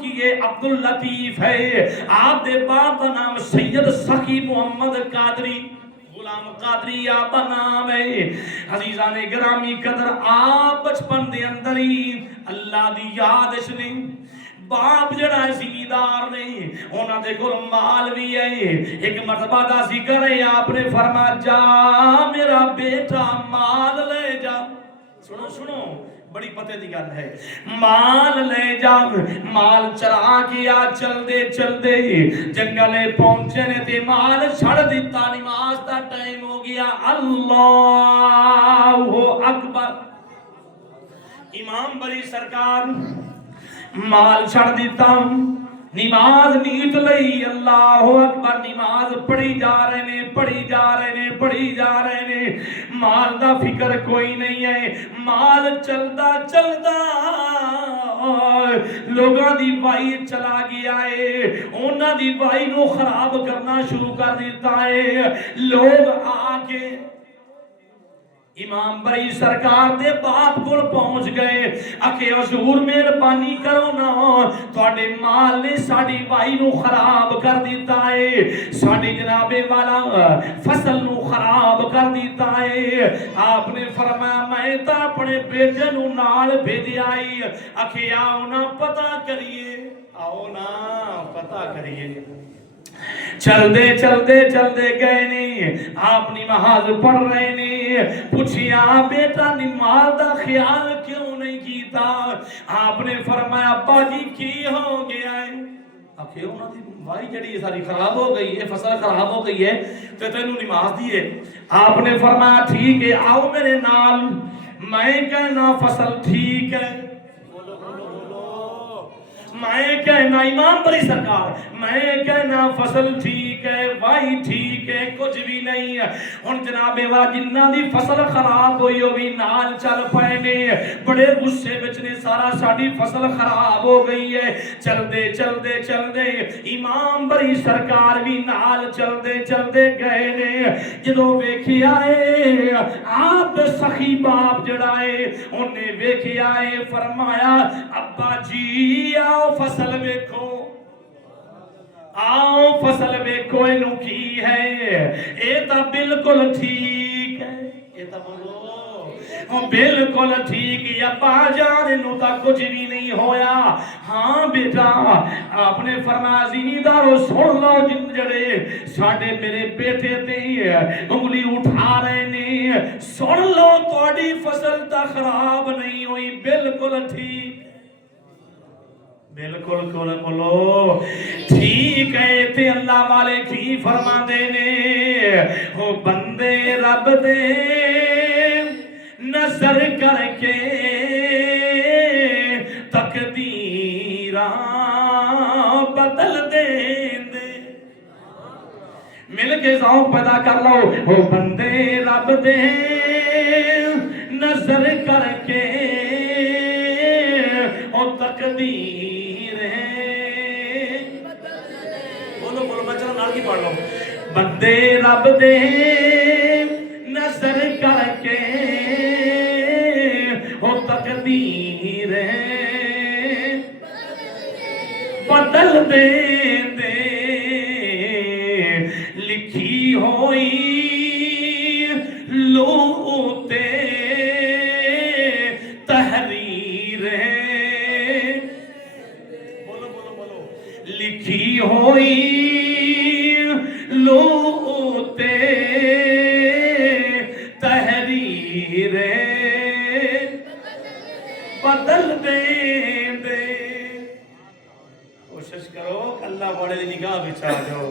की ये अब्दुल लतीफ है। आप दे बाप का नाम सैयद सखी मोहम्मद कादरी गुलाम कादरी आपका नाम है। अजीजा ने गिरामी कदर आप बचपन दे अंदर ही अल्लाह दी याद इसने बाप जड़ा जिमीदार ने उन्होंने कोल माल भी है। एक मरतबा दा जिक्र है आपने फरमाया जा मेरा बेटा माल ले जा। सुनो सुनो बड़ी पते की गल है। माल ले जा माल चरा के आ चलदे चलदे जंगले पहुंचे ने ते माल छड़ दिता। नमाज दा टाइम हो गया। अल्लाहु अकबर। इमाम बड़ी सरकार माल छड़ दिता। नमाज नीत लई अल्लाहु अकबर। नमाज पढ़ी जा रहे ने पढ़ी जा रहे ने पढ़ी जा रहे ने। माल दा फिक्र कोई नहीं है। माल चलदा चलदा लोगों दी वाई चला गया है। उन्हां दी वाई नू खराब करना शुरू कर दिता है। लोग आके इमाम बरी सरकार दे बाप कोल पहुंच गए। आखे हजूर मेहरबानी करो ना थोड़े माल ने साड़ी वाई नू खराब कर दिता है। साड़ी जनाबे वाला फसल नू खराब कर दिता है। आपने फरमाया मैं तो अपने बेटे नू नाल भेजिया आई। आखे आओ ना पता करिए आओ ना पता करिए। चलते चलते चलते गए ने। आप नमाज पढ़ रहे ने। पूछिया बेटा नमाज का ख्याल क्यों नहीं किया। आपने फरमाया अब्बा जी की हो गया है। आखे उन्होंने वाई जड़ी सारी खराब हो गई है फसल खराब हो गई है तो तेनू नमाज दी है। आपने फरमाया ठीक है आओ मेरे नाल। मैं कहना फसल ठीक है। मैं कहना इमाम बड़ी सरकार मैं कहना फसल ठीक है वाई ठीक है कुछ भी नहीं है। हुन जनाबे वाला जिन्ना दी फसल खराब हुई हो भी नाल चल पाए ने। बड़े गुस्से विच ने सारा साडी फसल खराब हो गई है। चलदे चलदे चलदे इमाम बड़ी सरकार भी नाल चलदे चलदे गए ने। जदों वेखिया है आप सखी बाप जड़ा है उन्हें वेखिया है फरमाया अब्बा जी आओ फसल वेखो आओ फसल वेखो इनू की है। ये तो बिल्कुल ठीक है। ये तो बोलो बिल्कुल ठीक है। अब्बा जान इनू तो कुछ भी नहीं होया। हाँ बेटा आपने फरमाया जिमीदारों सुन लो जिन जड़े साडे मेरे बेटे ते उंगली उठा रहे ने सुन लो थोड़ी फसल तो खराब नहीं हुई बिल्कुल ठीक बिल्कुल बोलो ठीक है। ते अल्लाह वाले की फरमाते ने हो बंदे रब दे नजर करके तकदीरा बदल दे मिल के जाओ पैदा कर लो। हो बंदे रब दे नजर करके ओ तकदीर बोलो बोलो बच्चा नाल की पढ़ लो। बंदे रब दे नजर करके ओ तकदीर बदल दे लिखी होई लोते तहरीर बोलो बोलो बोलो लिखी होई लोते तहरीर बदल दे कोशिश करो अल्लाह वाले दी निगाह विच आ जाओ।